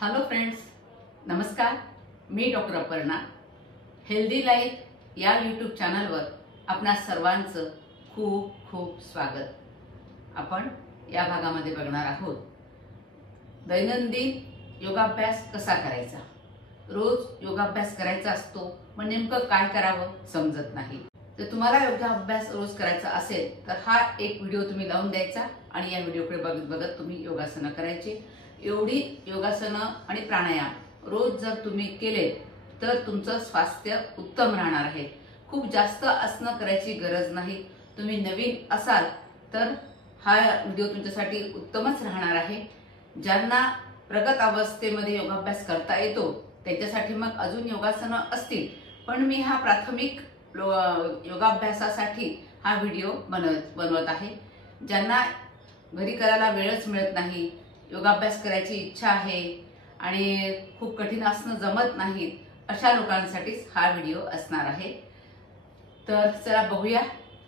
Hello friends, नमस्कार. मी doctor Aparna. Healthy life या YouTube चॅनलवर आपणा सर्वांचं खूप खूप स्वागत. आपण या भागामध्ये बघणार आहोत दैनंदिन योगाभ्यास कसा करायचा. रोज योगाभ्यास करायचा असतो, पण नेमकं काय करावं समजत नाही. जर तुम्हाला योगाभ्यास रोज करायचा असेल तर हा एक व्हिडिओ तुम्ही लावून द्यायचा आणि या व्हिडिओकडे बघत बघत तुम्ही योगासनं करायची. एवढी योगासनं आणि प्राणायाम रोज जर तुम्ही केले तर तुमचं स्वास्थ्य उत्तम राहणार आहे. खूप जास्त आसनं करायची गरज नाही. तुम्ही नवीन असाल तर हा व्हिडिओ तुमच्यासाठी उत्तमच राहणार आहे. ज्यांना प्रगत अवस्थेमध्ये योगाभ्यास करता येतो त्यांच्यासाठी मग अजून योगासनं असतील, पण मी हा प्राथमिक योगाभ्यासासाठी हा व्हिडिओ बनवत आहे. ज्यांना घरी करायला वेळच मिळत नाही, योगाभ्यास करायची इच्छा आहे आणि खूप कठीण आसनं जमत नाहीत, अशा लोकांसाठीच हा व्हिडिओ असणार आहे. तर चला बघूया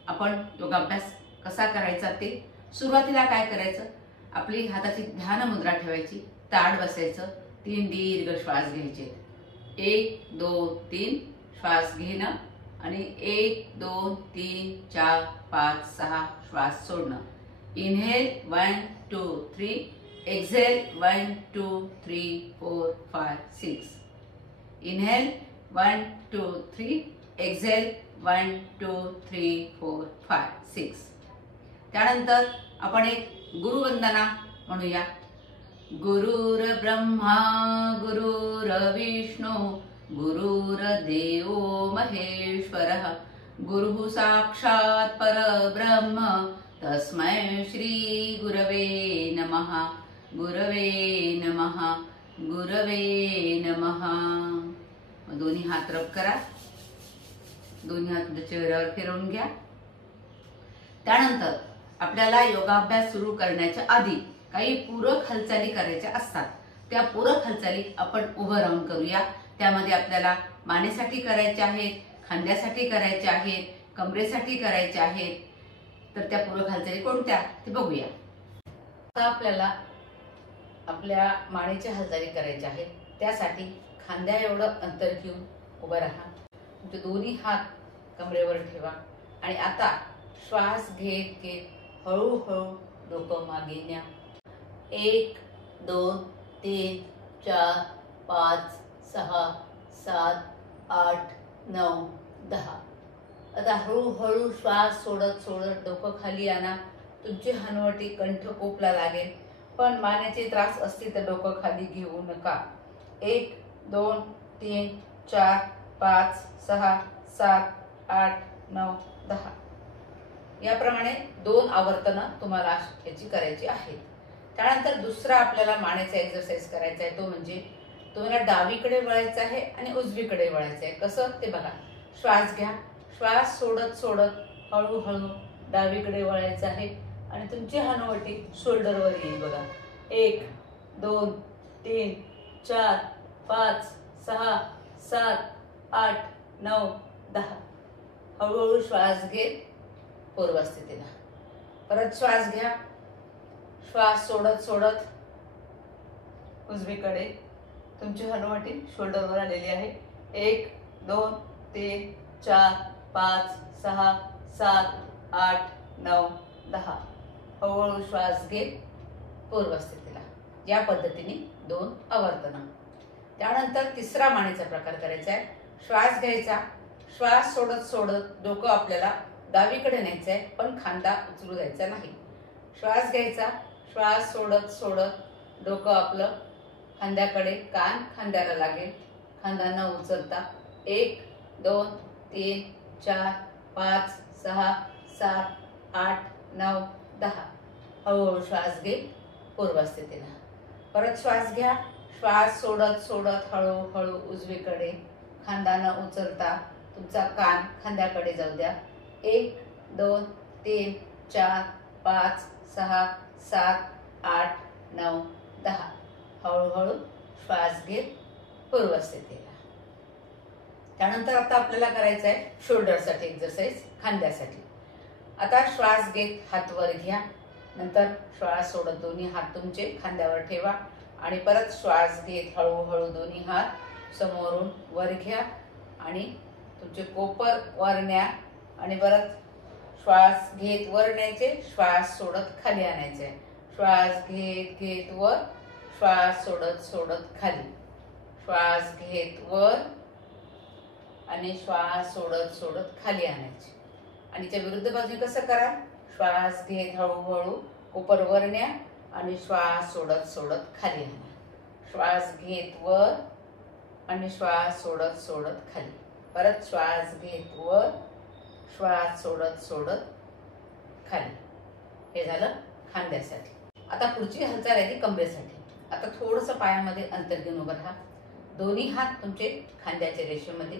आपण योगाभ्यास कसा करायचा ते. सुरुवातीला काय करायचं, आपली हाताची ध्यान मुद्रा ठेवायची, ताठ बसायचं, 3 दीर्घ श्वास घ्यायचे. 1 2 3 श्वास घेणं आणि 1 2 3 4 5 6 श्वास सोडणं. Inhale 1 2 3, exhale 1 2 3 4 5 6. Inhale 1 2 3, exhale 1 2 3 4 5 6. त्यानंतर आपण एक गुरुवंदना म्हणूया. गुरुर ब्रह्मा गुरुर्विष्णू गुरुर्देवो महेश्वरः गुरुः साक्षात् परब्रह्म तस्मै श्री गुरवे नमः. गुरवे नमः. गुरवे नमः. दोन्ही हात रब करा. दोन्ही हात चेहऱ्यावर फिरवून घ्या. त्यानंतर आपल्याला योगाभ्यास सुरू करण्याच्या आधी काही पूरक हालचाली करायच्या असतात. त्या पूरक हालचाली आपण उभं राहून करूया. त्यामध्ये आपल्याला मानेसाठी करायच्या आहेत, खांद्यासाठी करायच्या आहेत, कमरेसाठी करायच्या आहेत. तर त्या पूरक हालचाली कोणत्या ते बघूया. आता आपल्याला आपल्या मानेच्या हालचाली करायच्या आहेत. त्यासाठी खांद्या एवढं अंतर घेऊन उभं राहा. तुमचे दोन्ही हात कमरेवर ठेवा आणि आता श्वास घेत घेत हळूहळू डोकं मागे न्या. 1 2 3 4 5 6 7 8 9 10. आता हळूहळू श्वास सोडत सोडत डोकं खाली आणा. तुमची हनुवटी कंठ कोपला लागेल, पण मानेचे त्रास असतील तर डोकं खाली घेऊ नका. 1 2 3 4 5 6 7 8 9 10. याप्रमाणे 2 आवर्तनं तुम्हाला याची करायची आहेत. त्यानंतर दुसरा आपल्याला मानेचा एक्सरसाइज करायचा आहे. तो म्हणजे तुम्हाला डावीकडे वळायचं आहे आणि उजवीकडे वळायचं आहे. कसं ते बघा. श्वास घ्या. श्वास सोडत सोडत हळूहळू डावीकडे वळायचं आहे आणि तुमची हनुवटी शोल्डरवर येईल बघा. 1 2 3 4 5 6 7 8 9 10. हळूहळू श्वास घेत पूर्वस्थितीला. परत श्वास घ्या. श्वास सोडत सोडत उजवीकडे. तुमची हनुवटी शोल्डरवर आलेली आहे. 1 2 3 4 5 6 7 8 9 10. हळूहळू श्वास घेत पूर्वस्थितीला. या पद्धतीने 2 आवर्तनं. त्यानंतर तिसरा मानेचा प्रकार करायचा आहे. श्वास घ्यायचा. श्वास सोडत सोडत डोकं आपल्याला डावीकडे न्यायचं आहे, पण खांदा उचलू द्यायचा नाही. श्वास घ्यायचा. श्वास सोडत सोडत डोकं आपलं खांद्याकडे, कान खांद्याला लागेल, खांदा न उचलता. 1 2 3 4 5 6 7 8 9 10. हळूहळू श्वास घेत पूर्वस्थितीला. परत श्वास घ्या. श्वास सोडत सोडत हळूहळू उजवीकडे, खांदा न उचलता तुमचा कान खांद्याकडे जाऊ द्या. 1 2 3 4 5 6 7 8 9 10. हळूहळू श्वास घेत पूर्वस्थितीला. त्यानंतर आता आपल्याला करायचं आहे शोल्डरसाठी एक्सरसाइज, खांद्यासाठी. आता श्वास घेत हात वर घ्या. नंतर श्वास सोडत दोन्ही हात तुमचे खांद्यावर ठेवा. आणि परत श्वास घेत हळूहळू दोन्ही हात समोरून वर घ्या आणि तुमचे कोपर वर न्या आणि परत श्वास घेत वर न्यायचे, श्वास सोडत खाली आणायचे, श्वास घेत घेत वर, श्वास सोडत सोडत खाली, श्वास घेत वर आणि श्वास सोडत सोडत खाली आणायचे. आणि त्या विरुद्ध बाजूने कसं करा, श्वास घेत हळूहळू कोपर वर न्या आणि श्वास सोडत सोडत खाली आणा, श्वास घेत वर आणि श्वास सोडत सोडत खाली, परत श्वास घेत वर, श्वास सोडत सोडत खाली. हे झालं खांद्यासाठी. आता पुढची हालचाल आहे ती कमरेसाठी. आता थोडंसं पायामध्ये अंतर घेऊन उभं राहा. दोन्ही हात तुमचे खांद्याच्या रेषेमध्ये,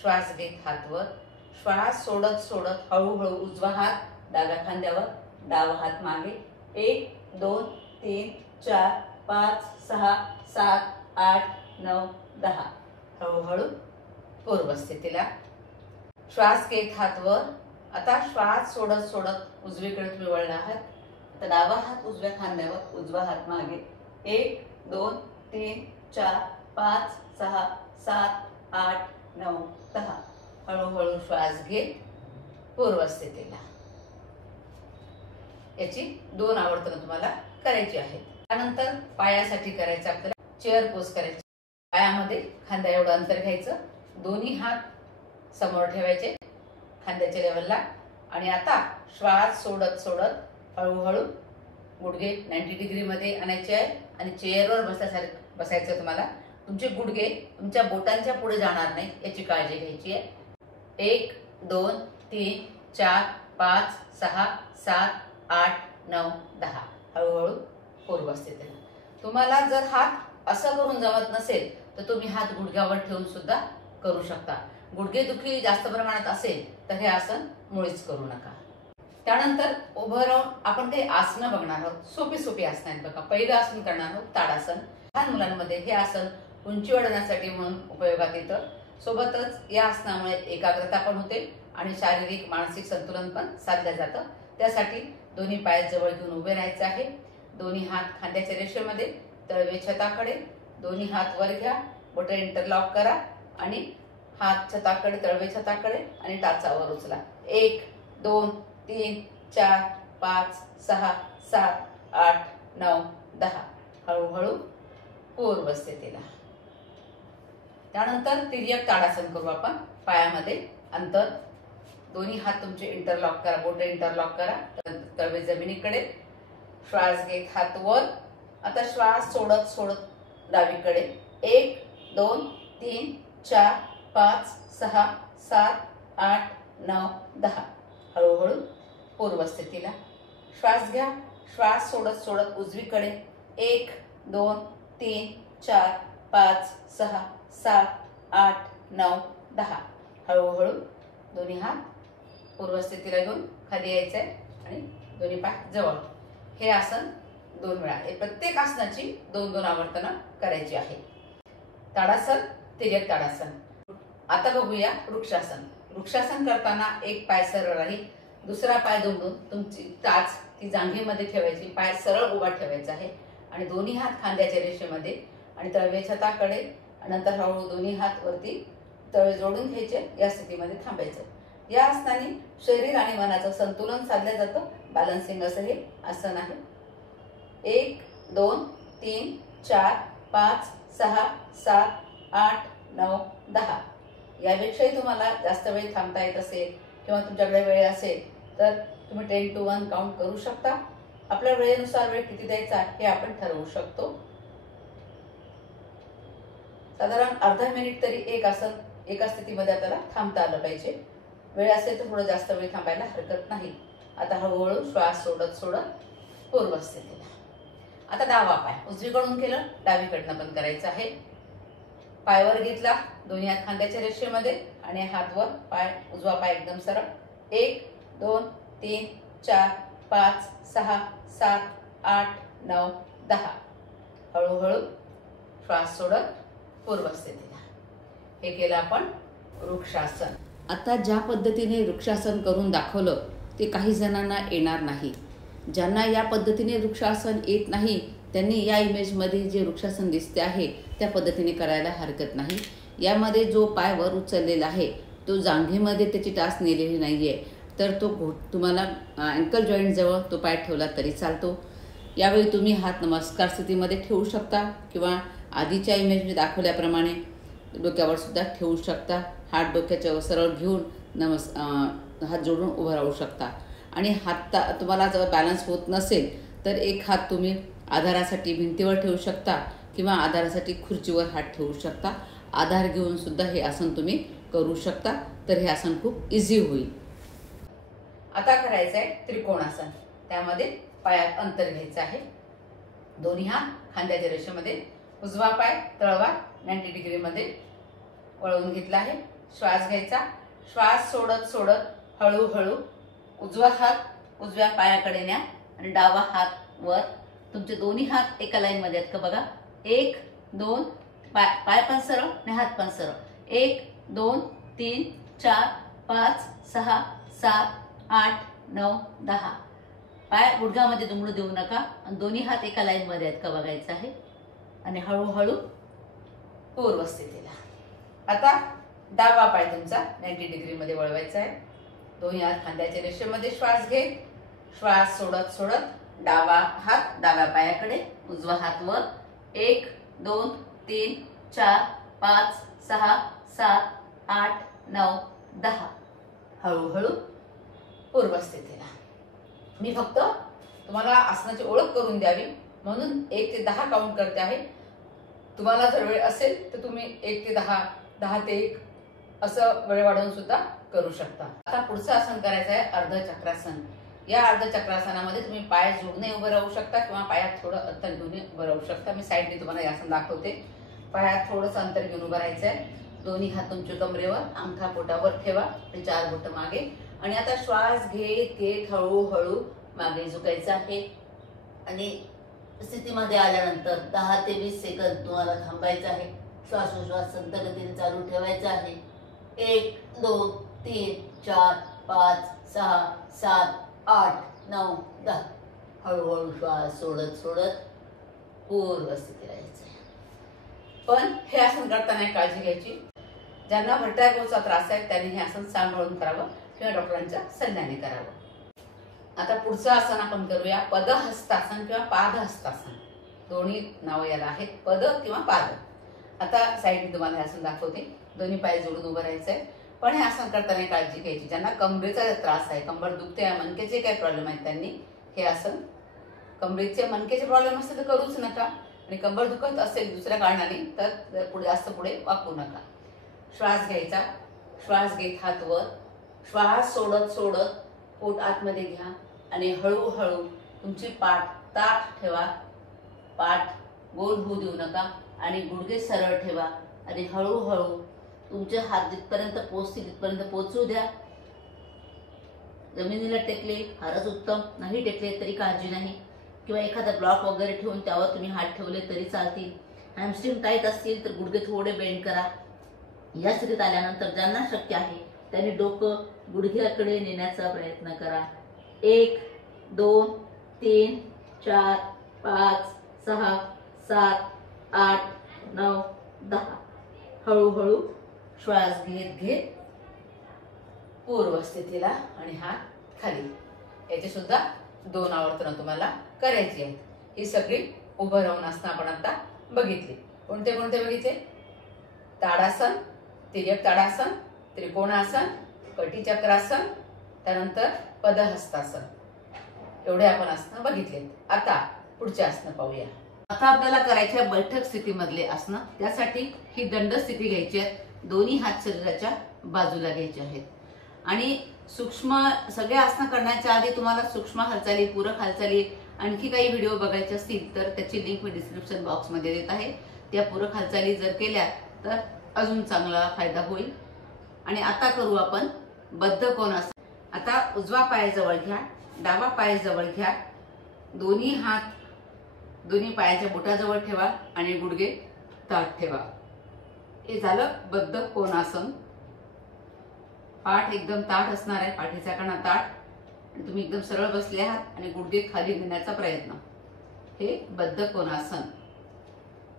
श्वास घेत हात वर, श्वास सोडत सोडत हळूहळू उजवा हात डाव्या खांद्यावर, डावा हात मागे. 1 2 3 4 5 6 7 8 9 10. हळूहळू पूर्वस्थितीला. श्वास घेत हात वर. आता श्वास सोडत सोडत उजवीकडे तुम्ही वळला आहात. आता डावा हात उजव्या खांद्यावर, उजवा हात मागे. 1 2 3 4 5 6 7 8 9 10. हळूहळू श्वास घेत पूर्वस्थितीला. याची 2 आवर्तनं तुम्हाला करायची आहेत. त्यानंतर पायासाठी करायचं आपल्याला चेअर पोज करायची. पायामध्ये खांद्या एवढं अंतर घ्यायचं, दोन्ही हात समोर ठेवायचे खांद्याच्या लेवलला आणि आता श्वास सोडत सोडत हळूहळू गुडघे 90 डिग्री मध्ये आणायचे आहे आणि चेअरवर बसल्यासारखं बसायचं. तुम्हाला तुमचे गुडघे तुमच्या बोटांच्या पुढे जाणार नाही याची काळजी घ्यायची आहे. 1 2 3 4 5 6 7 8 9 10. हळूहळू पूर्वस्थितीला. तुम्हाला जर हात असं करून जमत नसेल तर तुम्ही हात गुडघ्यावर ठेवून सुद्धा करू शकता. गुडघेदुखी जास्त प्रमाणात असेल तर हे आसन मुळीच करू नका. त्यानंतर उभं राहून आपण काही आसनं बघणार आहोत. सोपी सोपी आसनं आहेत बघा. पहिलं आसन करणार आहोत ताडासन. लहान मुलांमध्ये हे आसन उंची वाढवण्यासाठी म्हणून उपयोगात येतं. सोबतच या आसनामुळे एकाग्रता पण होते आणि शारीरिक मानसिक संतुलन पण साधलं जातं. त्यासाठी दोन्ही पाय जवळ घेऊन उभे राहायचे आहे. दोन्ही हात खांद्याच्या रेषेमध्ये, तळवे छताकडे. दोन्ही हात वर घ्या, बोटे इंटरलॉक करा आणि हात छताकडे, तळवे छताकडे आणि टाचावर उचला. 1 2 3 4 5 6 7 8 9 10. हळूहळू पूर्वस्थितीला. त्यानंतर तिर्यक ताडासन करू आपण. पायामध्ये अंतर, दोन्ही हात तुमचे इंटरलॉक करा, बोटे इंटरलॉक करा, तळवे जमिनीकडे. श्वास घेत हात वर. आता श्वास सोडत सोडत डावीकडे. 1 2 3 4 5 6 7 8 9 10. हळूहळू पूर्वस्थितीला. श्वास घ्या. श्वास सोडत सोडत उजवीकडे. 1 2 3 4 5 6 7 8 9 10. हळूहळू दोन्ही हात पूर्वस्थितीला घेऊन खाली यायचंय आणि दोन्ही पाय जवळ. हे आसन 2 वेळा. प्रत्येक आसनाची 2-2 आवर्तनं करायची आहे. ताडासन, तिर्यक ताडासन. आता बघूया वृक्षासन. वृक्षासन करताना एक पाय सरळ राहील, दुसरा पाय दुमडून तुमची टाच ती जांघेमध्ये ठेवायची, पाय सरळ उभा ठेवायचा आहे आणि दोन्ही हात खांद्याच्या रेषेमध्ये आणि तळवे छताकडे. नंतर हळूहळू दोन्ही हात वरती तळवे जोडून घ्यायचे. या स्थितीमध्ये थांबायचं. या आसनाने शरीर आणि मनाचं संतुलन साधलं जातं. बॅलन्सिंग असं हे आसन आहे. 1 2 3 4 5 6 7 8 9 10. यापेक्षाही तुम्हाला जास्त वेळ थांबता येत असेल किंवा तुमच्याकडे वेळ असेल तर तुम्ही 10 to 1 काउंट करू शकता. आपल्या वेळेनुसार वेळ किती द्यायचा हे आपण ठरवू शकतो. साधारण अर्धा मिनिट तरी एक आसन एका स्थितीमध्ये आपल्याला थांबता आलं पाहिजे. वेळ असेल तर थोडं जास्त वेळ थांबायला हरकत नाही. आता हळूहळू श्वास सोडत सोडत पूर्वस्थितीला. आता डावा पाय उजवीकडून केलं, डावीकडनं पण करायचं आहे. पायवर घेतला, दोन्ही हात खांद्याच्या रेषेमध्ये आणि हात वर, पाय उजवा पाय एकदम सरळ. 1 2 3 4 5 6 7 8 9 10. हळूहळू श्वास सोडत पूर्वस्थितीला. हे केलं आपण वृक्षासन. आता ज्या पद्धतीने वृक्षासन करून दाखवलं ते काही जणांना येणार नाही. ज्यांना या पद्धतीने वृक्षासन येत नाही त्यांनी या इमेजमध्ये जे वृक्षासन दिसते आहे त्या पद्धतीने करायला हरकत नाही. यामध्ये जो पाय वर उचललेला आहे तो जांघेमध्ये त्याची टाच नेलेली नाही आहे, तर तो तुम्हाला अँकल जॉईंटजवळ तो पाय ठेवला तरी चालतो. यावेळी तुम्ही हात नमस्कार स्थितीमध्ये ठेवू शकता किंवा आधीच्या इमेजमध्ये दाखवल्याप्रमाणे डोक्यावर सुद्धा ठेवू शकता. हात डोक्याच्या सरळ घेऊन हात जोडून उभं राहू शकता. आणि तुम्हाला जर बॅलन्स होत नसेल तर एक हात तुम्ही आधारासाठी भिंतीवर ठेवू शकता किंवा आधारासाठी खुर्चीवर हात ठेवू शकता. आधार घेऊन सुद्धा हे आसन तुम्ही करू शकता. तर हे आसन खूप इझी होईल. आता करायचं आहे त्रिकोणासन. त्यामध्ये पायात अंतर घ्यायचं आहे. दोन्ही हात खांद्याच्या रेषेमध्ये, उजवा पाय तळवा 90 डिग्रीमध्ये वळवून घेतला आहे. श्वास घ्यायचा. श्वास सोडत सोडत हळूहळू उजवा हात उजव्या पायाकडे न्या आणि डावा हात वर. तुमचे दोन्ही हात एका लाईन मध्ये आहेत का बघा. 1 2 पाय पण सरळ आणि हात पण सरळ. 1 2 3 4 5 6 7 8 9 10. पाय गुडघ्यामध्ये दुमडू देऊ नका आणि दोन्ही हात एका लाईन मध्ये आहेत का बघायचं आहे. आणि हळूहळू पूर्व स्थितीला. आता डावा पाय तुमचा 90 डिग्रीमध्ये वळवायचा आहे. दोन्ही हात खांद्याच्या रेषेमध्ये श्वास घेत श्वास सोडत सोडत डावा हात डाव्या पायाकडे, उजवा हात वर. 1 2 3 4 5 6 7 8 9 10. हळूहळू पूर्व स्थितीला. मी फक्त तुम्हाला आसनाची ओळख करून द्यावी म्हणून 1 ते 10 काउंट करते आहे. तुम्हाला जर वेळ असेल तर तुम्ही 1 ते 10, 10 ते 1 असं वेळ वाढवून सुद्धा करू शकता. आता पुढचं आसन करायचं आहे अर्धचक्रासन. या अर्धचक्रासनामध्ये तुम्ही पाय जोडून उभं राहू शकता किंवा पायात थोडं अंतर घेऊन उभं राहू शकता. मी साईडने तुम्हाला हे आसन दाखवते. पायात थोडंसं अंतर घेऊन उभं राहायचं आहे. दोन्ही हात तुमच्या कमरेवर, अंगठा पोटावर ठेवा आणि 4 बोटं मागे. आणि आता श्वास घेत घेत हळूहळू मागे झुकायचं आहे. आणि स्थितीमध्ये आल्यानंतर 10 ते 20 सेकंद तुम्हाला थांबायचं आहे. श्वासोश्वास संत गतीने चालू ठेवायचा आहे. 1 2 3 4 5 6 7 8 9 10. हळूहळू श्वास सोडत सोडत पूर्व स्थितीला यायचं आहे. पण हे आसन करताना काळजी घ्यायची. ज्यांना व्हर्टिगोचा त्रास आहे त्यांनी हे आसन सांभाळून करावं किंवा डॉक्टरांच्या सल्ल्याने करावं. आता पुढचं आसन आपण करूया पदहस्तासन किंवा पादहस्तासन. दोन्ही नावं याला आहेत, पद किंवा पाद. आता साईडने तुम्हाला हे आसन दाखवते. दोन्ही पाय जोडून उभं राहायचं आहे. पण हे आसन करताना काळजी घ्यायची. ज्यांना कमरेचा त्रास आहे, कंबर दुखते, मणक्याचे काही प्रॉब्लेम आहेत त्यांनी हे आसन, कमरेचे मणक्याचे प्रॉब्लेम असतील तर करूच नका. आणि कंबर दुखत असेल दुसऱ्या कारणाने तर पुढे जास्त पुढे वाकू नका. श्वास घ्यायचा. श्वास घेत हात वर. श्वास सोडत सोडत पोट आतमध्ये घ्या आणि हळूहळू तुमची पाठ ताठ ठेवा. पाठ गोल होऊ देऊ नका आणि गुडघे सरळ ठेवा आणि हळूहळू तुमचे हात जिथपर्यंत पोचतील तिथपर्यंत पोचू द्या. जमिनीला टेकले फारच उत्तम, नाही टेकले तरी काळजी नाही. किंवा एखादा ब्लॉक वगैरे ठेवून त्यावर तुम्ही हात ठेवले तरी चालतील. हॅमस्ट्रिंग टाईट असतील तर गुडघे थोडे बेंड करा. या स्थितीत आल्यानंतर ज्यांना शक्य आहे त्यांनी डोकं गुडघ्याकडे नेण्याचा प्रयत्न करा. 1 2 3 4 5 6 7 8 9 10. हळूहळू श्वास घेत घेत पूर्व स्थितीला आणि हात खाली. याचे सुद्धा 2 आवर्तनं तुम्हाला करायची आहेत. ही सगळी उभं राहून आसनं आपण आता बघितली. कोणते कोणते बघितले? ताडासन, तिर्यक ताडासन, त्रिकोणासन, कटीचक्रासन, त्यानंतर पदहस्तासन. एवढे आपण आसनं बघितले. आता पुढचे आसनं पाहूया. आता आपल्याला करायचे आहे बैठक स्थितीमधले आसनं. त्यासाठी ही दंड स्थिती घ्यायची आहे. दोन्ही हात शरीराच्या बाजूला घ्यायचे आहेत. आणि सूक्ष्म सगळे आसनं करण्याच्या आधी तुम्हाला सूक्ष्म हालचाली, पूरक हालचाली आणखी काही व्हिडिओ बघायचे असतील तर त्याची लिंक मी डिस्क्रिप्शन बॉक्समध्ये देत आहे. त्या पूरक हालचाली जर केल्या तर अजून चांगला फायदा होईल. आणि आता करू आपण बद्ध कोणासन. आता उजवा पाय जवळ घ्या, डावा पाय जवळ घ्या. दोन्ही हात दोन्ही पायाच्या बोटाजवळ ठेवा आणि गुडघे ताठ ठेवा. हे झालं बद्ध कोणासन. पाठ एकदम ताठ असणार आहे, पाठीचा कणा ताठ. तुम्ही एकदम सरळ बसले आहात आणि गुडघे खाली नेण्याचा प्रयत्न. हे बद्ध कोणासन।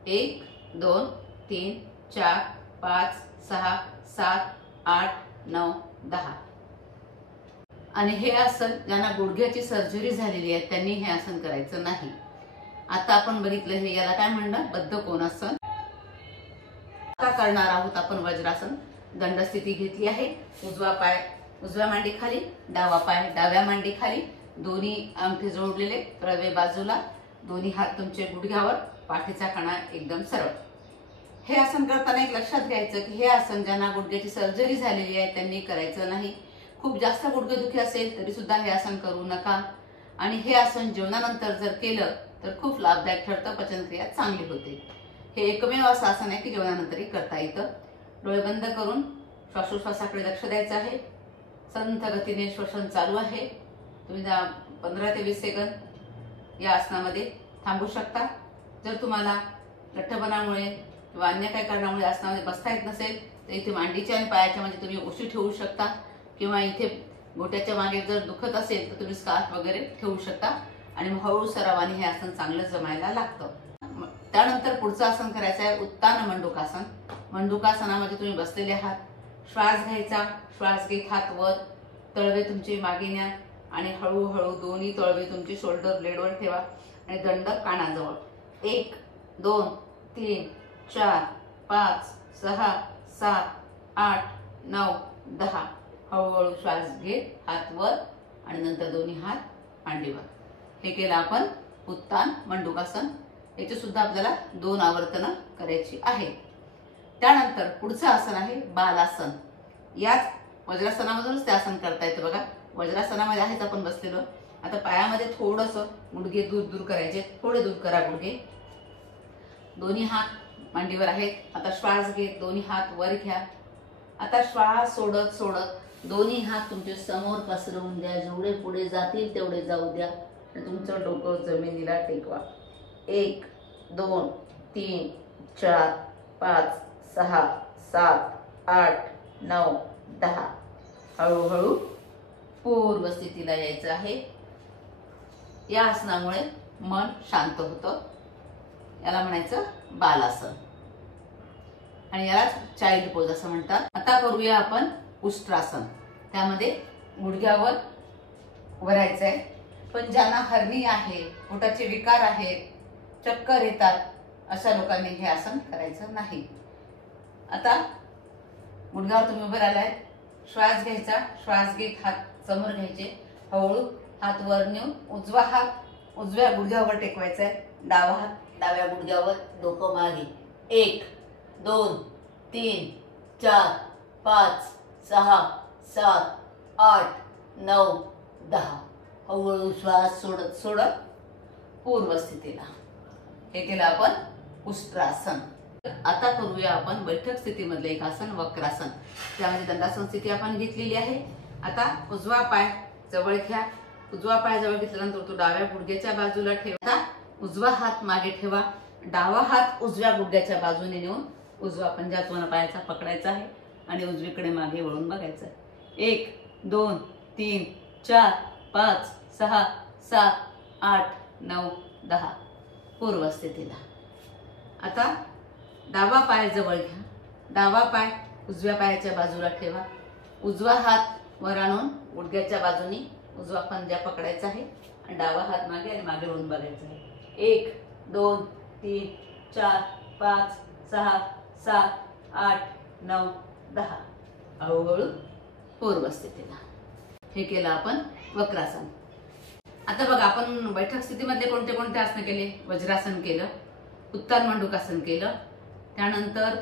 1 2 3 4 5 6 7 8 9 10। आणि हे आसन ज्यांना गुडघ्याची सर्जरी झालेली आहे त्यांनी हे आसन करायचं नाही। आता आपण बघितलं हे याला काय म्हणलं, बद्ध कोणासन। आता करणार आहोत आपण वज्रासन। दंडस्थिती घेतली आहे। उजवा पाय उजव्या मांडी खाली, डावा पाय डाव्या मांडी खाली, दोन्ही अंगठे जोडलेले प्रवे बाजूला, दोन्ही हात तुमचे गुडघ्यावर, पाठीचा कणा एकदम सरळ। हे आसन करताना एक लक्षात घ्यायचं की हे आसन ज्यांना गुडघ्याची सर्जरी झालेली आहे त्यांनी करायचं नाही। खूप जास्त गुडघेदुखी असेल तरी सुद्धा हे आसन करू नका। आणि हे आसन जेवणानंतर जर केलं तर खूप लाभदायक ठरतं, पचनक्रिया चांगली होते। हे एकमेव असं आसन आहे की जेवणानंतरही करता येतं। डोळे बंद करून श्वासोश्वासाकडे लक्ष द्यायचं आहे। संथ गतीने श्वसन चालू आहे। तुम्ही 15 ते 20 सेकंद या आसनामध्ये थांबू शकता। जर तुम्हाला लठ्ठपणामुळे किंवा अन्य काही कारणामुळे आसनामध्ये बसता येत नसेल तर इथे मांडीच्या आणि पायाच्या मध्ये तुम्ही उशी ठेवू शकता, किंवा इथे गोट्याच्या मागे जर दुखत असेल तर तुम्ही स्कार्फ वगैरे ठेवू शकता। आणि हळू सरावाने हे आसन चांगलं जमायला लागतं। त्यानंतर पुढचं आसन करायचं आहे उत्तान मंडूकासन। मंडूकासनामध्ये तुम्ही बसलेले आहात। श्वास घ्यायचा, श्वास घेत हात वर, तळवे तुमचे मागे न्या आणि हळूहळू दोन्ही तळवे तुमचे शोल्डर ब्लेडवर ठेवा आणि दंड कानाजवळ। 1 2 3 4 5 6 7 8 9 10। हळूहळू श्वास घेत हात वर आणि नंतर दोन्ही हात मांडीवर। हे केलं आपण उत्तान मंडूकासन। याचे सुद्धा आपल्याला 2 आवर्तनं करायची आहे। त्यानंतर पुढचं आसन आहे बालासन। याच वज्रासनामधूनच ते आसन करता येतं बघा। वज्रासनामध्ये आहेच आपण बसलेलो। आता पायामध्ये थोडंसं गुडघे दूर दूर करायचे, थोडे दूर करा गुडघे। दोन्ही हात मांडीवर आहेत। आता श्वास घेत दोन्ही हात वर घ्या। आता श्वास सोडत सोडत दोन्ही हात तुमचे समोर पसरवून द्या। जेवढे पुढे जातील तेवढे जाऊ द्या आणि तुमचं डोकं जमिनीला टेकवा। 1 2 3 4 5 6 7 8 9 10। हळूहळू पूर्व स्थितीला यायचं आहे। या आसनामुळे मन शांत होतं। याला म्हणायचं बालासन आणि यालाच चाइल्ड पोज असं म्हणतात। आता करूया आपण उष्ट्रासन। त्यामध्ये गुडघ्यावर वरायचं आहे। पण ज्यांना हरणी आहे, पोटाचे विकार आहेत, चक्कर येतात अशा लोकांनी हे आसन करायचं नाही। आता गुडघ्यावर तुम्ही उभे राहिलाय। श्वास घ्यायचा, श्वास घेत हात समोर घ्यायचे, हळू हात वर नेऊन उजवा हात उजव्या गुडघ्यावर टेकवायचा आहे, डावा हात डाव्या गुडघ्यावर, डोकं मागे। 1 2 3 4 5 6 7 8 9 10। हळूहळू श्वास सोडत सोडत पूर्व स्थितीला। हे केलं आपण उष्ट्रासन। आता करूया आपण बैठक स्थितीमधले एक आसन वक्रासन। त्यामध्ये दंडासन स्थिती आपण घेतलेली आहे। आता उजवा पाय जवळ घ्या। उजवा पाय जवळ घेतल्यानंतर तो डाव्या गुडघ्याच्या बाजूला ठेवा। उजवा हात मागे ठेवा, डावा हात उजव्या गुडघ्याच्या बाजूने नेऊन उजवा पंजा तुम्हाला पायाचा पकडायचा आहे आणि उजवीकडे मागे वळून बघायचं आहे। 1 2 3 4 5 6 7 8 9 10। पूर्व स्थितीला। आता डावा पाय जवळ घ्या। डावा पाय उजव्या पायाच्या बाजूला ठेवा। उजवा हात वर आणून गुडघ्याच्या बाजूने उजवा पंजा पकडायचा आहे आणि डावा हात मागे आणि मागे वळून बघायचा आहे। 1 2 3 4 5 6 7 8 9 10। हळूहळू पूर्व स्थितीला। हे केलं आपण वक्रासन। आता बघा आपण बैठक स्थितीमध्ये कोणते कोणते आसन केले। वज्रासन केलं, उत्तान मंडूकासन केलं, त्यानंतर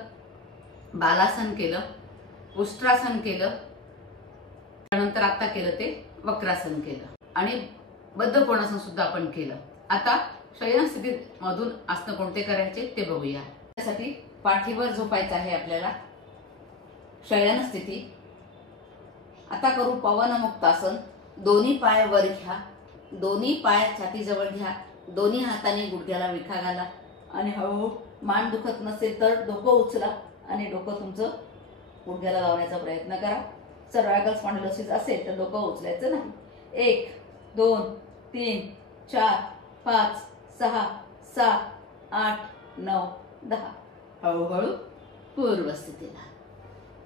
बालासन केलं, उष्ट्रासन केलं, त्यानंतर आता केलं ते वक्रासन केलं आणि बद्ध कोणासन सुद्धा आपण केलं। आता शयन स्थितीत मधून आसन कोणते करायचे ते बघूया। त्यासाठी पाठीवर झोपायचं आहे आपल्याला। शयन स्थिती। आता करू पवनमुक्तासन। दोन्ही पाय वर घ्या, दोन्ही पाय छातीजवळ घ्या, दोन्ही हाताने गुडघ्याला विखा घाला आणि हळू मान दुखत नसेल तर डोकं उचला आणि डोकं तुमचं गुडघ्याला लावण्याचा प्रयत्न करा। सर्वायकल स्पॉन्डिलोसिस असेल तर डोकं उचलायचं नाही। 1 2 3 4 5 6 7 8 9 10. हळूहळू पूर्व स्थितीला.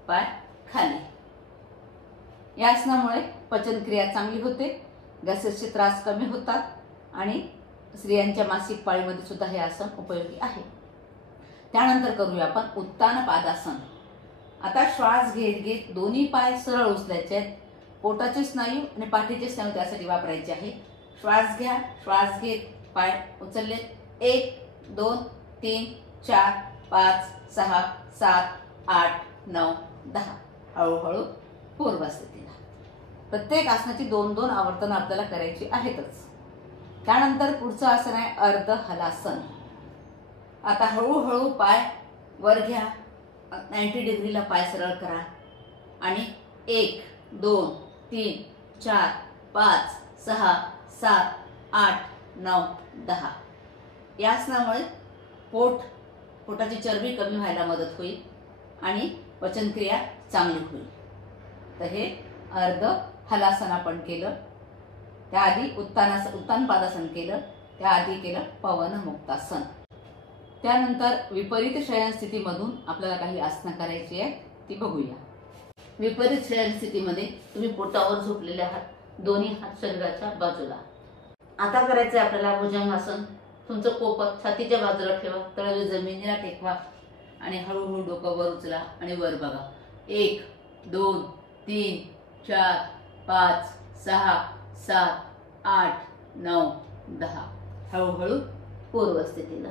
पाय खाली. या आसनामुळे पचनक्रिया चांगली होते, गॅसेसचे त्रास कमी होतात आणि स्त्रियांच्या मासिक पाळीमध्ये सुद्धा हे आसन उपयोगी आहे. त्यानंतर करूया आपण उत्तान पादासन. आता श्वास घेत घेत दोन्ही पाय सरळ उचलायचे आहेत. पोटाचे स्नायू आणि पाठीचे स्नायू त्यासाठी वापरायचे आहे. श्वास घ्या. श्वास घेत पाय उचलले. 1 2 3 4 5 6 7 8 9 10. हळूहळू पूर्व स्थितीला. प्रत्येक आसनाची 2-2 आवर्तन आपल्याला करायची आहेतच. त्यानंतर पुढचं आसन आहे अर्ध हलासन. आता हळूहळू पाय वर घ्या. 90 डिग्रीला पाय सरळ करा आणि 1 2 3 4 5 6 7 8 9 10. या आसनामुळे पोटाची चरबी कमी व्हायला मदत होईल आणि पचनक्रिया चांगली होईल. तर हे अर्ध हलासन आपण केलं. त्याआधी उत्तान पादासन केलं. त्याआधी केलं पवन मुक्तासन. त्यानंतर विपरीत शयन स्थितीमधून आपल्याला काही आसनं करायची आहे, ती बघूया. विपरीत शयन स्थितीमध्ये तुम्ही पोटावर झोपलेले आहात, दोन्ही हात शरीराच्या बाजूला. आता करायचं आहे आपल्याला भुजंगासन. तुमचं पोपट छातीच्या बाजूला ठेवा, तळवे जमिनीला टेकवा आणि हळूहळू डोकं वर उचला आणि वर बघा. 1 2 3 4 5 6 7 8 9 10. हळूहळू पूर्व स्थितीला.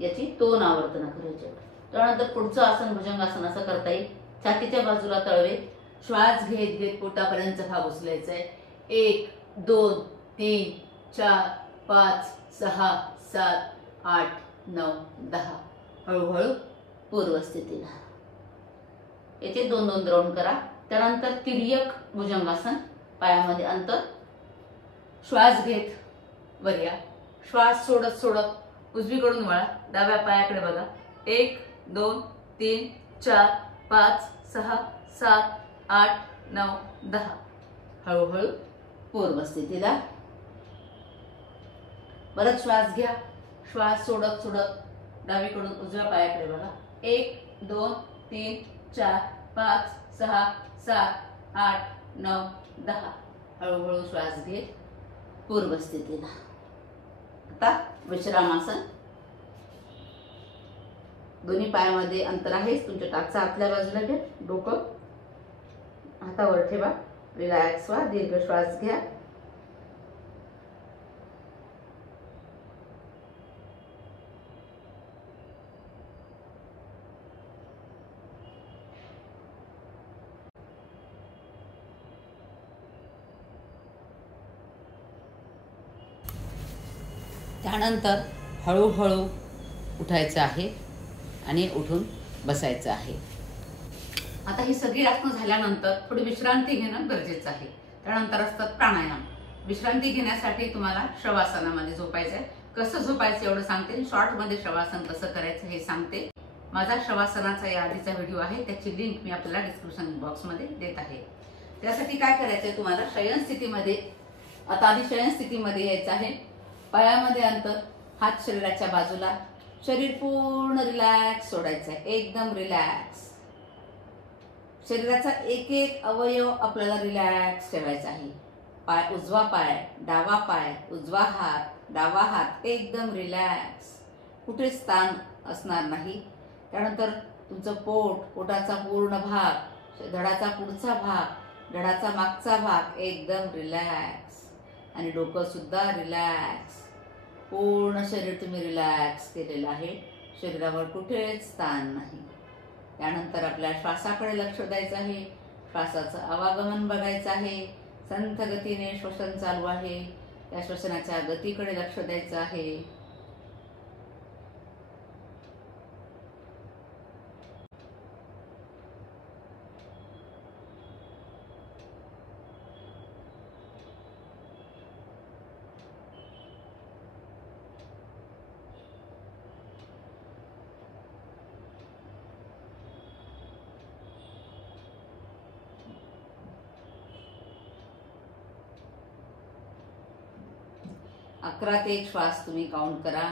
याची 2 आवर्तनं करायची. त्यानंतर पुढचं आसन भुजंगासन असं करता येईल. छातीच्या बाजूला तळवे, श्वास घेत घेत पोटापर्यंत भाग उचलायचा आहे. 1 2 3 4 5 6 7 8 9 10. हळूहळू पूर्व स्थितीला. याचे 2-2 राऊंड करा. त्यानंतर तिर्यक भुजंगासन. पायामध्ये अंतर. श्वास घेत वर या. श्वास सोडत सोडत उजवीकडून वळा. डाव्या पायाकडे बघा. 1 2 3 4 5 6 7 8 9 10. हळूहळू पूर्व स्थितीला. परत श्वास घ्या. श्वास सोडत सोडत डावीकडून उजव्या पायाकडे बघा. 1 2 3 4 5 6 7 8 9 10. हळूहळू श्वास घेत पूर्व स्थितीला. आता विश्रामासन. दोन्ही पायामध्ये अंतर आहे. तुमच्या टाचा आतल्या बाजूला घ्या. डोकं हातावर ठेवा. रिलॅक्स व्हा. दीर्घ श्वास घ्या. त्यानंतर हळूहळू उठायचं आहे आणि उठून बसायचं आहे. आता ही सगळी आसनं झाल्यानंतर थोडी विश्रांती घेणं गरजेचं आहे. त्यानंतर असतात प्राणायाम. विश्रांती घेण्यासाठी तुम्हाला शवासनामध्ये झोपायचं आहे. कसं झोपायचं एवढं सांगते. शॉर्टमध्ये शवासन कसं करायचं हे सांगते. माझा शवासनाचा या आधीचा व्हिडिओ आहे, त्याची लिंक मी आपल्याला डिस्क्रिप्शन बॉक्समध्ये देत आहे. त्यासाठी काय करायचं आहे तुम्हाला, शयन स्थितीमध्ये. आता आधी शयन स्थितीमध्ये यायचं आहे. पायामध्ये अंतर, हात शरीराच्या बाजूला, शरीर पूर्ण रिलॅक्स सोडायचं आहे. एकदम रिलॅक्स. शरीराचा एक एक अवयव आपल्याला रिलॅक्स ठेवायचा आहे. पाय, उजवा पाय, डावा पाय, उजवा हात, डावा हात एकदम रिलॅक्स. कुठेच ताण असणार नाही. त्यानंतर तुमचं पोटाचा पूर्ण भाग, धडाचा पुढचा भाग, धडाचा मागचा भाग एकदम रिलॅक्स आणि डोकं सुद्धा रिलॅक्स. पूर्ण शरीर तुम्ही रिलॅक्स केलेलं आहे. शरीरावर कुठेच ताण नाही. त्यानंतर आपल्या श्वासाकडे लक्ष द्यायचं आहे. श्वासाचं आवागमन बघायचं आहे. संथ गतीने श्वसन चालू आहे, त्या श्वसनाच्या गतीकडे लक्ष द्यायचं आहे. 11 ते 1 श्वास तुम्ही काउंट करा.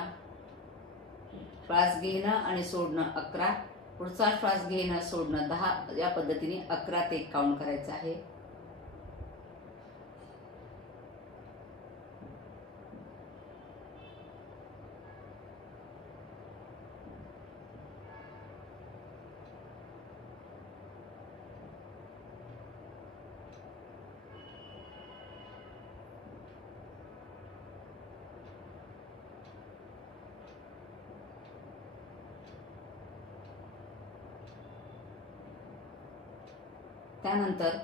श्वास घेणं आणि सोडणं 11, पुढचा श्वास घेणं सोडणं 10. या पद्धतीने 11 ते 1 काउंट करायचं आहे. त्यानंतर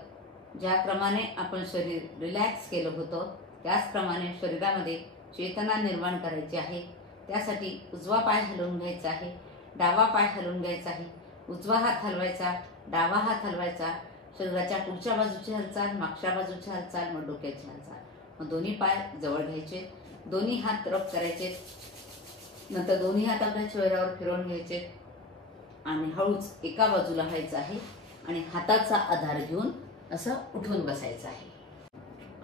ज्याप्रमाणे आपण शरीर रिलॅक्स केलं होतं त्याचप्रमाणे शरीरामध्ये चेतना निर्माण करायची आहे. त्यासाठी उजवा पाय हलवून घ्यायचा आहे, डावा पाय हलवून घ्यायचा आहे. उजवा हात हलवायचा, डावा हात हलवायचा. शरीराच्या पुढच्या बाजूची हालचाल, मागच्या बाजूची हालचाल, मग डोक्याची हालचाल. मग दोन्ही पाय जवळ घ्यायचे, दोन्ही हात रब करायचे. नंतर दोन्ही हात आपल्या चेहऱ्यावर फिरवून घ्यायचे आणि हळूच एका बाजूला व्हायचं आहे आणि हाताचा आधार घेऊन असं उठून बसायचं आहे.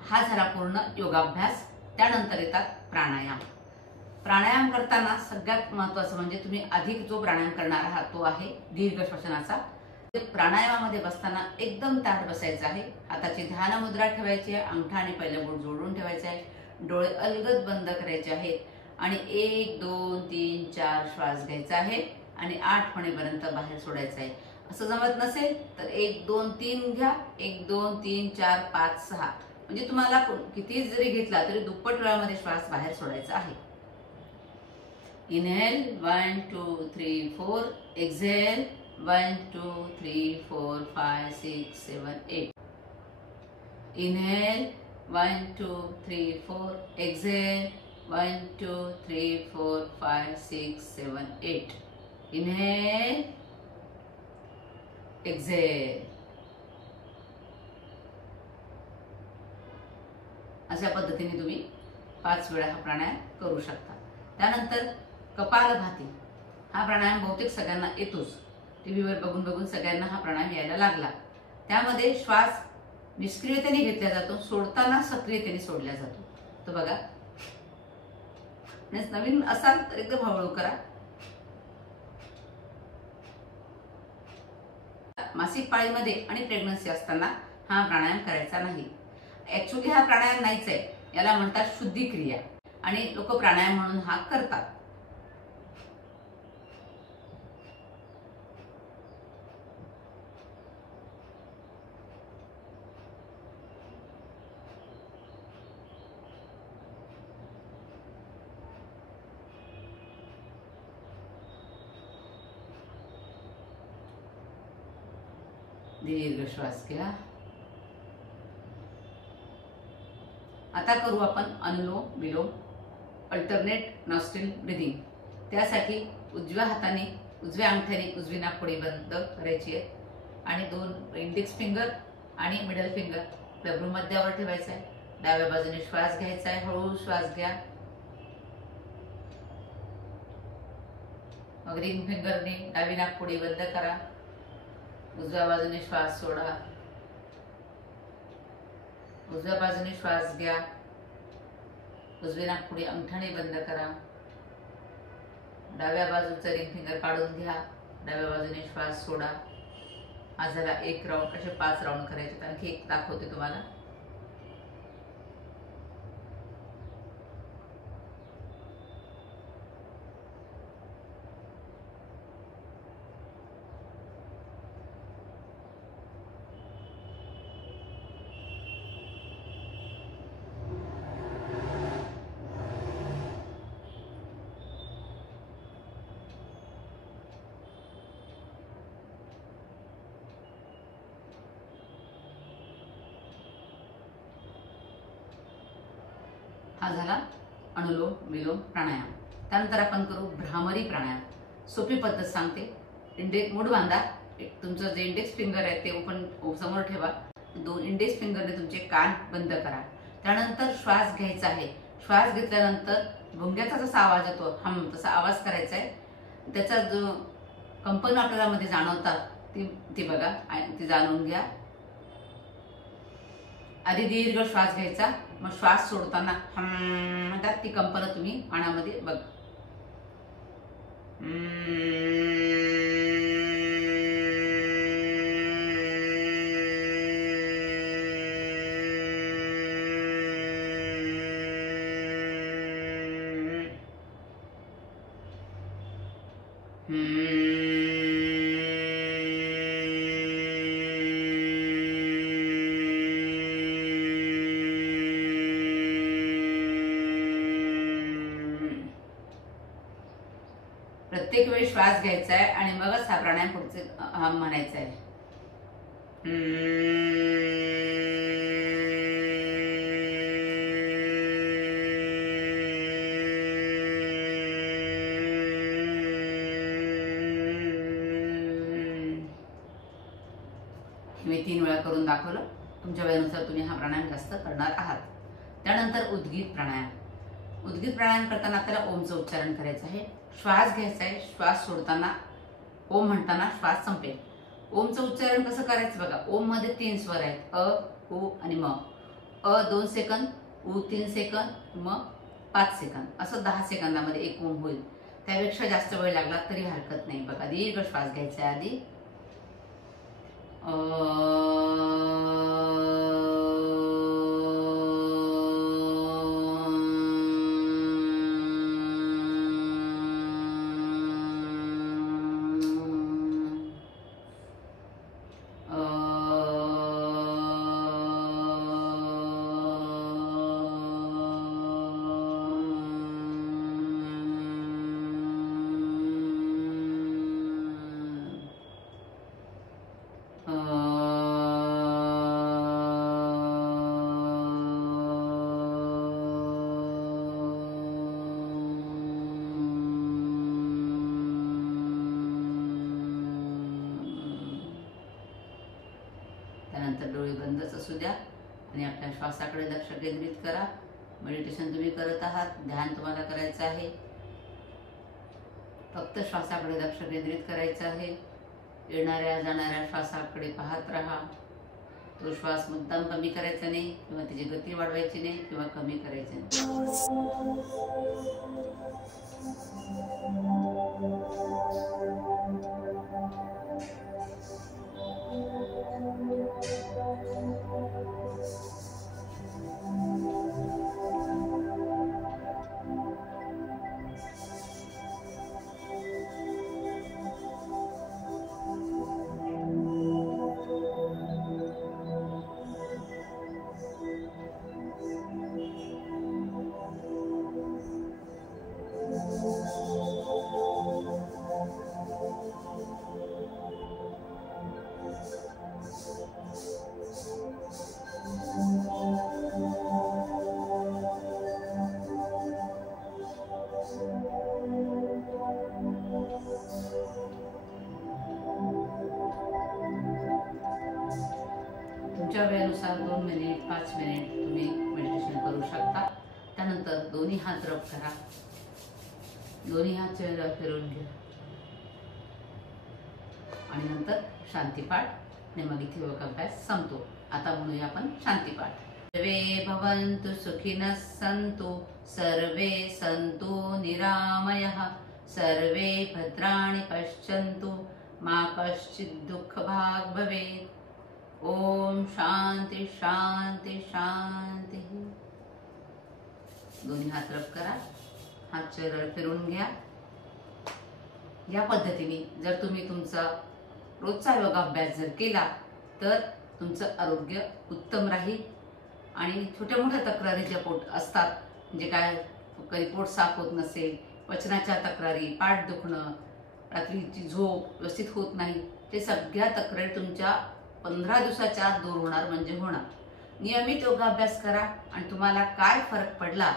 हा झाला पूर्ण योगाभ्यास. त्यानंतर येतात प्राणायाम. प्राणायाम करताना सगळ्यात महत्त्वाचं म्हणजे तुम्ही अधिक जो प्राणायाम करणार आहात तो आहे दीर्घ श्वसनाचा. प्राणायामामध्ये बसताना एकदम ताठ बसायचं आहे. हाताची ध्यान मुद्रा ठेवायची आहे, अंगठा आणि पहिलं बोट जोडून ठेवायचं आहे. डोळे अलगद बंद करायचे आहेत आणि 1 2 3 4 श्वास घ्यायचा आहे आणि 8 होईपर्यंत बाहेर सोडायचं आहे. असं जमत नसेल तर 1 2 3 घ्या, 1 2 3 4 5 6 म्हणजे तुम्हाला किती जरी घेतला तरी दुप्पट वेळामध्ये श्वास बाहेर सोडायचा आहे. Inhale 1 2 3 4, exhale 1 2 3 4 5 6 7 8. Inhale 1 2 3 4, exhale 1 2 3 4 5 6 7 8. Inhale, exhale. अशा पद्धतीने तुम्ही 5 वेळा हा प्राणायाम करू शकता. त्यानंतर कपालभाती. हा प्राणायाम बहुतेक सगळ्यांना येतोच. टीव्हीवर बघून बघून सगळ्यांना हा प्राणायाम यायला लागला. त्यामध्ये श्वास निष्क्रियतेने घेतला जातो, सोडताना सक्रियतेने सोडला जातो. तो बघा. नवीन असाल तर एकदम हळूहळू करा. मासिक पाळीमध्ये आणि प्रेग्नन्सी असताना हा प्राणायाम करायचा नाही. ऍक्च्युली हा प्राणायाम नाहीच आहे, याला म्हणतात शुद्धी क्रिया आणि लोक प्राणायाम म्हणून हा करतात. दीर्घ श्वास घ्या. आता करू आपण अनुलोम विलोम, अल्टरनेट नॉस्ट्रिल ब्रीदिंग. त्यासाठी उजव्या हाताने उजव्या अंगठ्याने उजवी नाकपुडी बंद करायची आहे आणि 2 इंडेक्स फिंगर आणि मिडल फिंगर आपल्या भ्रूमध्यावर ठेवायचं आहे. डाव्या बाजूने श्वास घ्यायचा आहे, हळू श्वास घ्या. मग रिंग फिंगरने डावी नाकपुडी बंद करा. उजव्या बाजूने श्वास सोडा, उजव्या बाजूने श्वास घ्या. उजवी नाकपुडी अंगठाने बंद करा. डाव्या बाजूचा रिंग फिंगर काढून घ्या. डाव्या बाजूने श्वास सोडा. हा झाला 1 राऊंड. असे 5 राऊंड करायचे. आणखी एक दाखवते तुम्हाला. हा झाला अनुलोम विलोम प्राणायाम. त्यानंतर आपण करू भ्रामरी प्राणायाम. सोपी पद्धत सांगते. मूठ बांधा. तुमचं जे इंडेक्स फिंगर आहे ते ओपन समोर ठेवा. 2 इंडेक्स फिंगरने तुमचे कान बंद करा. त्यानंतर श्वास घ्यायचा आहे. श्वास घेतल्यानंतर भुंग्याचा जसा आवाज येतो हम तसा आवाज करायचा आहे. त्याचा जो कंपन आपल्याला मध्ये जाणवतात ती बघा, ती जाणून घ्या. आधी दीर्घ श्वास घ्यायचा, मग श्वास सोडताना म्हणतात ती कंपनं तुम्ही कानामध्ये बघा. प्रत्येक वेळी श्वास घ्यायचा आहे आणि मगच हा प्राणायाम पुढचे म्हणायचा आहे. मी 3 वेळा करून दाखवलं. तुमच्या वेळेनुसार तुम्ही हा प्राणायाम जास्त करणार आहात. त्यानंतर उद्गीत प्राणायाम. उद्गीत प्राणायाम करताना आपल्याला ओमचं उच्चारण करायचं आहे. श्वास घ्यायचा आहे. श्वास सोडताना ओम म्हणताना श्वास संपेल. ओमचं उच्चारण कसं करायचं बघा. ओम मध्ये 3 स्वर आहेत, अ, उ आणि म. अ 2 सेकंद, उ 3 सेकंद, म 5 सेकंद, असं 10 सेकंदामध्ये एक ओम होईल. त्यापेक्षा जास्त वेळ लागला तरी हरकत नाही. बघा, दीर्घ श्वास घ्यायचा आहे आधी. त्यानंतर डोळे बंदच असू द्या आणि आपल्या श्वासाकडे लक्ष केंद्रित करा. मेडिटेशन तुम्ही करत आहात, ध्यान तुम्हाला करायचं आहे. फक्त श्वासाकडे लक्ष केंद्रित करायचं आहे. येणाऱ्या जाणाऱ्या श्वासाकडे पाहत राहा. तो श्वास मुद्दाम कमी करायचा नाही किंवा त्याची गती वाढवायची नाही किंवा कमी करायची नाही. तुमच्या वेळेनुसार 2 मिनिट 5 मिनिट तुम्ही मेडिटेशन करू शकता. त्यानंतर दोन्ही हात रब करा. दोन्ही हात चेहऱ्यावर फिरवून घ्या आणि नंतर शांतीपाठ आणि मग इथे योग अभ्यास संपतो. आता म्हणूया आपण शांतीपाठ. सर्वे भवन्तु सुखिनः सन्तु सर्वे सन्तु निरामयः सर्वे भद्राणि पश्यन्तु मा कश्चित् दुःखभाग् भवेत्. ओम शांती शांती शांती. दोन्ही हात रब करा. हात चेहऱ्यावर फिरवून घ्या. या पद्धतीने जर तुम्ही तुमचा रोजचा योगाभ्यास जर केला तर तुमचं आरोग्य उत्तम राहील. आणि छोट्या मोठ्या तक्रारी ज्या पोट असतात, म्हणजे काय कधी पोट साफ होत नसेल, पचनाच्या तक्रारी, पाठ दुखणं, रात्रीची झोप व्यवस्थित होत नाही, ते सगळ्या तक्रारी तुमच्या 15 दिवसाच्या आत दूर होणार म्हणजे होणार. नियमित योगाभ्यास करा आणि तुम्हाला काय फरक पडला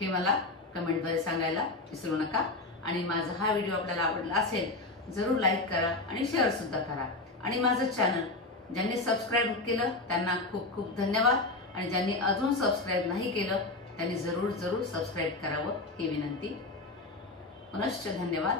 हे मला कमेंटद्वारे सांगायला विसरू नका. आणि माझा हा व्हिडिओ आपल्याला आवडला असेल जरूर लाईक करा आणि शेअर सुद्धा करा. आणि माझं चॅनल ज्यांनी सबस्क्राईब केलं त्यांना खूप खूप धन्यवाद. आणि ज्यांनी अजून सबस्क्राईब नाही केलं त्यांनी जरूर जरूर सबस्क्राईब करावं ही विनंती. पुनश्च धन्यवाद.